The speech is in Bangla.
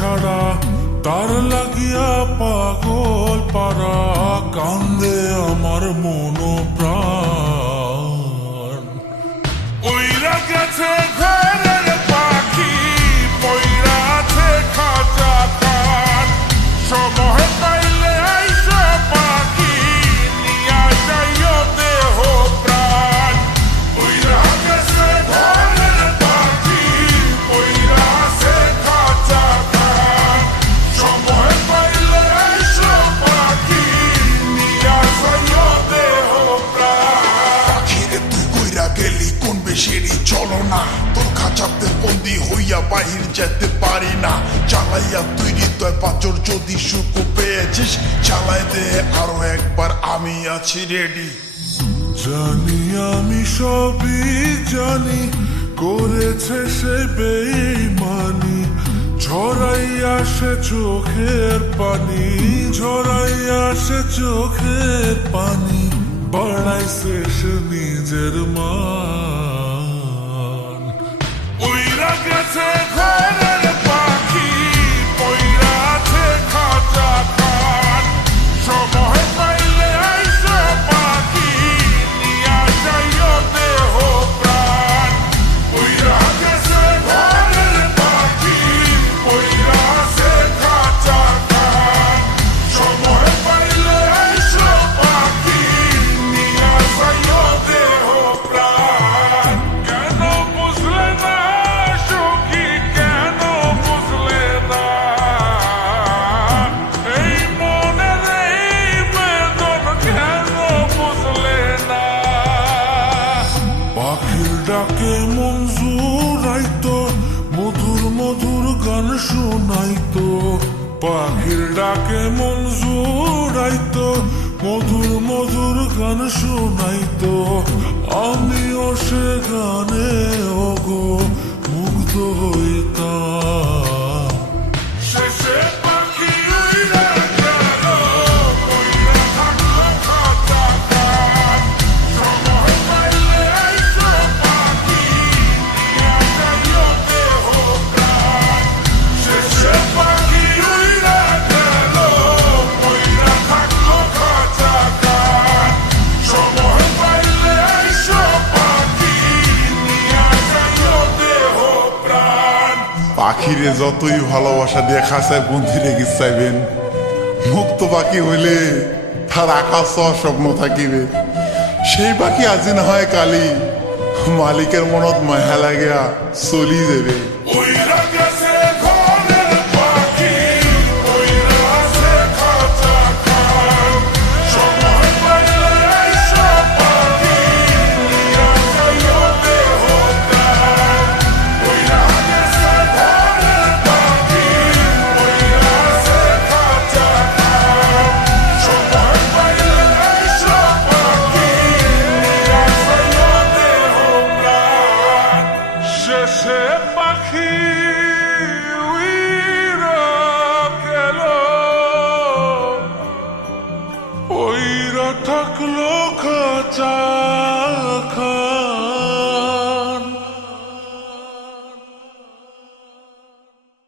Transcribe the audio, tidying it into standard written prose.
ছাড়া তার লাগিয়া পাগল পারা কান্দে আমার মন প্রাণ। ওইরা গেছে ঘরের পাখি পইরা আছে খাঁচা খান, সময় পাইলে আইসা পাখি নিয়া যাইও দেহ প্রাণ। ওইরা গেছে ঘরের পাখি পইরা আছে খাঁচা খান, সময় পাইলে আইসা পাখি নিয়া যাইও দেহ প্রাণ। পাখিরে তুই কইরা গেলি কোন বেশিরই চলো না, তোর খাঁচাতে বন্দি হইয়া বাহির যেতে পারি না। চালাইয়া তুই হৃদয় পাচর যদি সুখ পেয়েছিস চালাই দে আরো একবার, আমি আছি রেডি। জানি আমি সবই জানি করেছে সে বেঈমানি, ঝরাইয়া সে চোখের পানি, ঝরাইয়া সে চোখের পানি, বাড়াইছে সে নিজের মান। উইরা গেছে ঘরের পাখি পইরা আছে খাঁচা খান, সময় পাইলে আইসা পাখি নিয়া যাইও দেহ প্রাণ। উইরা গেছে ঘরের পাখি পইরা আছে খাঁচা খান, সময় পাইলে আইসা পাখি নিয়া যাইও দেহ প্রাণ। কেন বুঝলে না সখী, কেন বুঝলে না এই মনের এই বেদন, কেন বুঝলে না? পাখির ডাকে মন জুড়াইতো, মধুর মধুর গান শোনাইতো। পাখির ডাকে মন জুড়াইতো, মধুর মধুর গান শোনাইতো। আমিও সে গানে ওগো মুগ্ধ হইতাম। শেষে পাখি উইরা গেল, কইরা থাকলো খাঁচা খান, সময় পাইলে আইসা পাখি নিয়া যাইও দেহ প্রাণ। শেষে পাখি উইরা গেল, কইরা থাকলো খাঁচা খান, সময় পাইলে আইসা পাখি নিয়া যাইও দেহ প্রাণ। পাখিরে যতই ভালোবাসা দিয়ে খাঁচায় বন্দি রেখে চাইবেন, মুক্ত পাখি হইলে তার আকাশ স্বপ্ন থাকিবে। সেই পাখি আজি না হয় কালি মালিকের মনত মায়া লাগিয়া চলি যাবে। উইরা গেছে ঘরের পাখি পইরা আছে খাঁচা খান, সময় পাইলে আইসা পাখি নিয়া যাইও দেহ প্রাণ। উইরা গেছে ঘরের পাখি পইরা আছে খাঁচা খান, সময় পাইলে আইসা পাখি নিয়া যাইও দেহ প্রাণ। শেষে পাখি উইরা গেল, ওইরা থাকলো